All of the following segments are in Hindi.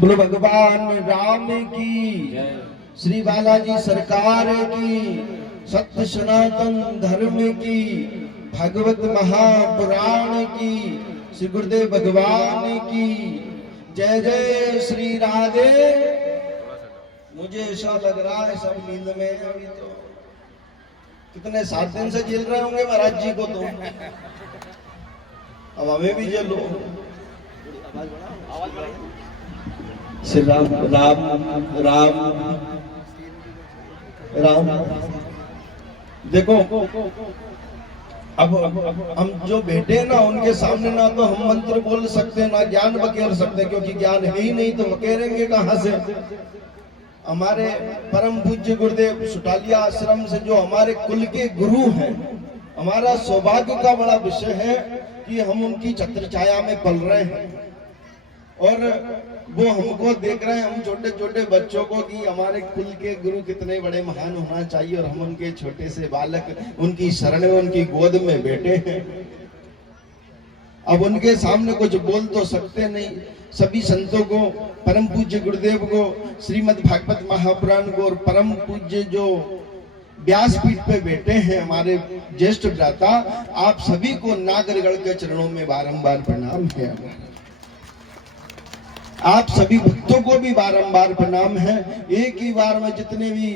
बोलो भगवान राम की, श्री बालाजी सरकार की, सत्य सनातन धर्म की, भागवत महापुराण की, श्री गुरुदेव भगवान की जय जय। श्री राधे। मुझे ऐसा लग रहा है सब नींद में है अभी तो। कितने 7 दिन से झेल रहे होंगे महाराज जी को तो, अब हमें भी झेलो। श्री राम राम राम राम। देखो अब हम जो बैठे हैं ना, उनके सामने ना तो हम मंत्र बोल सकते ना ज्ञान बखेर सकते, क्योंकि ज्ञान है ही नहीं तो बखेरेंगे कहां से। हमारे परम पूज्य गुरुदेव सुटालिया आश्रम से जो हमारे कुल के गुरु हैं, हमारा सौभाग्य का बड़ा विषय है कि हम उनकी छत्र छाया में पल रहे हैं और वो हमको देख रहे हैं, हम छोटे छोटे बच्चों को, कि हमारे कुल के गुरु कितने बड़े महान होना चाहिए, और हम उनके छोटे से बालक उनकी शरण में, उनकी गोद में बैठे हैं। अब उनके सामने कुछ बोल तो सकते नहीं। सभी संतों को, परम पूज्य गुरुदेव को, श्रीमद् भागवत महापुराण को, और परम पूज्य जो व्यासपीठ पे बैठे हैं हमारे ज्येष्ठ भ्राता, आप सभी को नागरगढ़ के चरणों में बारंबार प्रणाम है। आप सभी भक्तों को भी बारंबार प्रणाम है। एक ही बार में जितने भी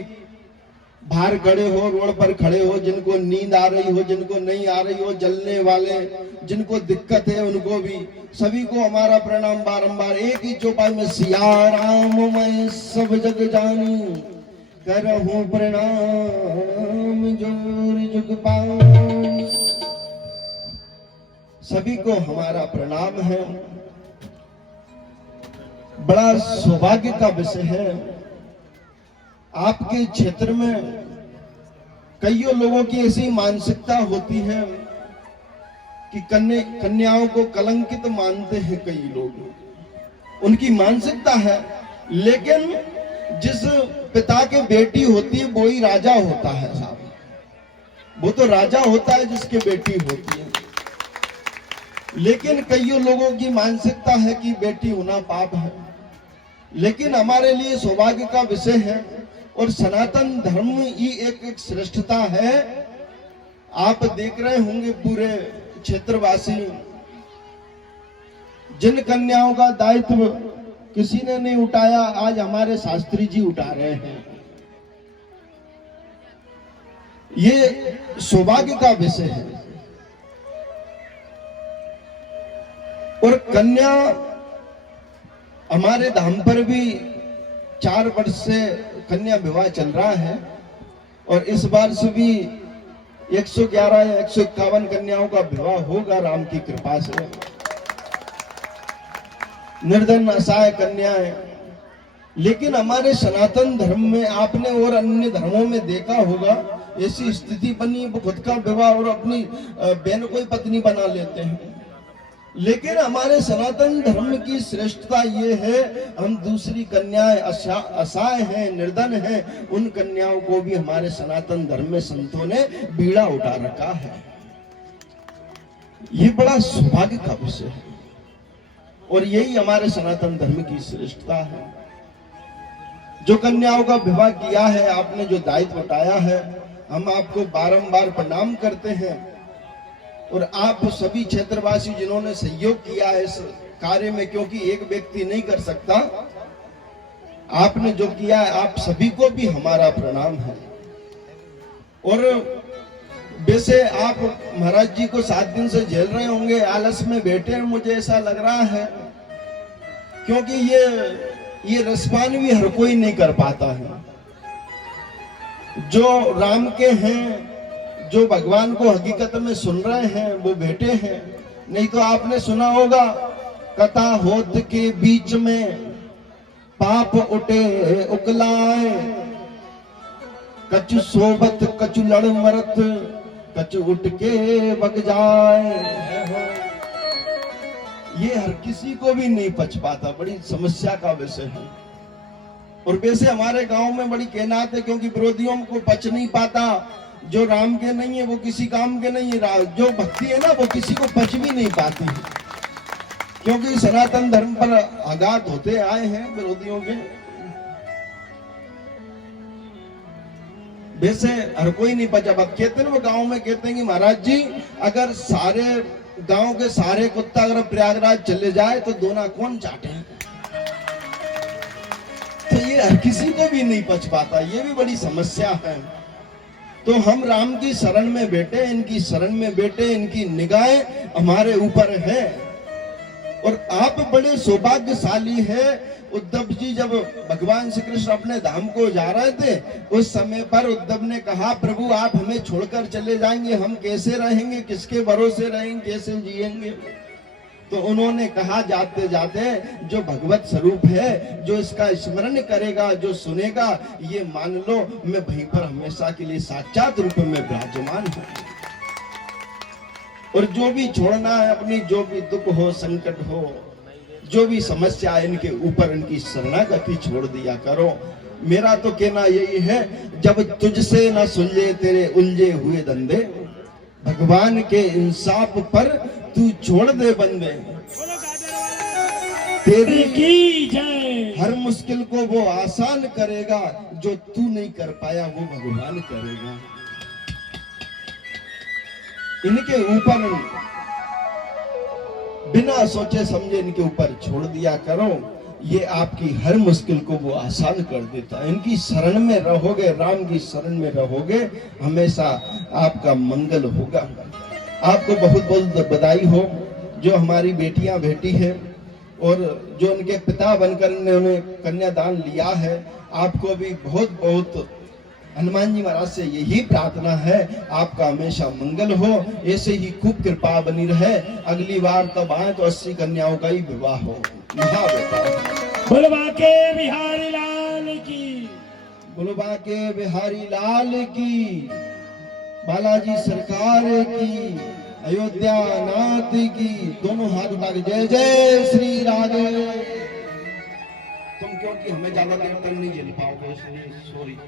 बाहर खड़े हो, रोड पर खड़े हो, जिनको नींद आ रही हो, जिनको नहीं आ रही हो, जलने वाले, जिनको दिक्कत है, उनको भी सभी को हमारा प्रणाम बारंबार। एक ही चौपाई में सिया राम मैं सब जग जानी, करहूं प्रणाम जोर जुग पाऊं। सभी को हमारा प्रणाम है। बड़ा सौभाग्य का विषय है। आपके क्षेत्र में कईयों लोगों की ऐसी मानसिकता होती है कि कन्याओं को कलंकित मानते हैं कई लोग, उनकी मानसिकता है। लेकिन जिस पिता के बेटी होती है वो ही राजा होता है साहब, वो तो राजा होता है जिसके बेटी होती है। लेकिन कईयों लोगों की मानसिकता है कि बेटी होना पाप है। लेकिन हमारे लिए सौभाग्य का विषय है और सनातन धर्म ही एक श्रेष्ठता है। आप देख रहे होंगे पूरे क्षेत्रवासी, जिन कन्याओं का दायित्व किसी ने नहीं उठाया, आज हमारे शास्त्री जी उठा रहे हैं। ये सौभाग्य का विषय है। और कन्या हमारे धाम पर भी 4 वर्ष से कन्या विवाह चल रहा है और इस बार से भी 111 या 151 कन्याओं का विवाह होगा राम की कृपा से। निर्धन असहाय कन्याएं। लेकिन हमारे सनातन धर्म में आपने और अन्य धर्मों में देखा होगा, ऐसी स्थिति बनी वो खुद का विवाह और अपनी बहन को ही पत्नी बना लेते हैं। लेकिन हमारे सनातन धर्म की श्रेष्ठता ये है, हम दूसरी कन्याएं असहाय हैं, निर्धन हैं, उन कन्याओं को भी हमारे सनातन धर्म में संतों ने बीड़ा उठा रखा है। ये बड़ा सौभाग्य का विषय है और यही हमारे सनातन धर्म की श्रेष्ठता है। जो कन्याओं का विवाह किया है, आपने जो दायित्व उठाया है, हम आपको बारंबार प्रणाम करते हैं। और आप सभी क्षेत्रवासी जिन्होंने सहयोग किया है इस कार्य में, क्योंकि एक व्यक्ति नहीं कर सकता, आपने जो किया है, आप सभी को भी हमारा प्रणाम है। और वैसे आप महाराज जी को 7 दिन से झेल रहे होंगे, आलस में बैठे हैं, मुझे ऐसा लग रहा है, क्योंकि ये रसपान भी हर कोई नहीं कर पाता है। जो राम के हैं, जो भगवान को हकीकत में सुन रहे हैं, वो बैठे हैं। नहीं तो आपने सुना होगा, कथा होत के बीच में पाप उठे उकलाए, कछु सोबत कछु लड़ मरत, कछु उठ के बग जाए। ये हर किसी को भी नहीं पच पाता, बड़ी समस्या का विषय है। और वैसे हमारे गांव में बड़ी कहनात है, क्योंकि विरोधियों को पच नहीं पाता। जो राम के नहीं है वो किसी काम के नहीं है। जो भक्ति है ना, वो किसी को पच भी नहीं पाती है। क्योंकि सनातन धर्म पर आघात होते आए हैं विरोधियों के। वैसे हर कोई नहीं बचा। बात कहते हैं वो गांव में कहते हैं कि महाराज जी अगर सारे गांव के सारे कुत्ता अगर प्रयागराज चले जाए तो दोना कौन चाटे। तो ये हर किसी को भी नहीं पच पाता, ये भी बड़ी समस्या है। तो हम राम की शरण में बैठे, इनकी शरण में बैठे, इनकी निगाहें हमारे ऊपर है। और आप बड़े सौभाग्यशाली है। उद्धव जी जब भगवान श्री कृष्ण अपने धाम को जा रहे थे उस समय पर उद्धव ने कहा प्रभु आप हमें छोड़कर चले जाएंगे, हम कैसे रहेंगे, किसके भरोसे रहेंगे, कैसे जिएंगे। तो उन्होंने कहा जाते जाते जो भगवत स्वरूप है, जो इसका स्मरण करेगा, जो सुनेगा, ये मान लो मैं वहीं पर हमेशा के लिए साक्षात रूप में विराजमान हूं। और जो भी छोड़ना है अपनी, जो भी दुख हो, संकट हो, जो भी समस्या है, इनके ऊपर इनकी शरणागति छोड़ दिया करो। मेरा तो कहना यही है, जब तुझसे न सुलझे तेरे उलझे हुए धंधे, भगवान के इंसाफ पर तू छोड़ दे बंदे। तेरी की जय। हर मुश्किल को वो आसान करेगा, जो तू नहीं कर पाया वो भगवान करेगा। इनके ऊपर बिना सोचे समझे इनके ऊपर छोड़ दिया करो, ये आपकी हर मुश्किल को वो आसान कर देता है। इनकी शरण में रहोगे, राम की शरण में रहोगे, हमेशा आपका मंगल होगा। आपको बहुत बहुत बधाई हो जो हमारी बेटियां बेटी है और जो उनके पिता बनकर इन्होंने कन्यादान लिया है। आपको भी बहुत बहुत हनुमान जी महाराज से यही प्रार्थना है, आपका हमेशा मंगल हो, ऐसे ही खूब कृपा बनी रहे। अगली बार तब आए तो 80 कन्याओं का ही विवाह हो। बोलवा के बिहारी लाल की, बोलवा के बिहारी लाल की, बालाजी सरकार की, अयोध्या नाथ की। दोनों हाथ उठा के जय जय श्री राधे। तुम क्योंकि हमें ज्यादा देर तक नहीं झेल पाओगे, इसलिए सॉरी।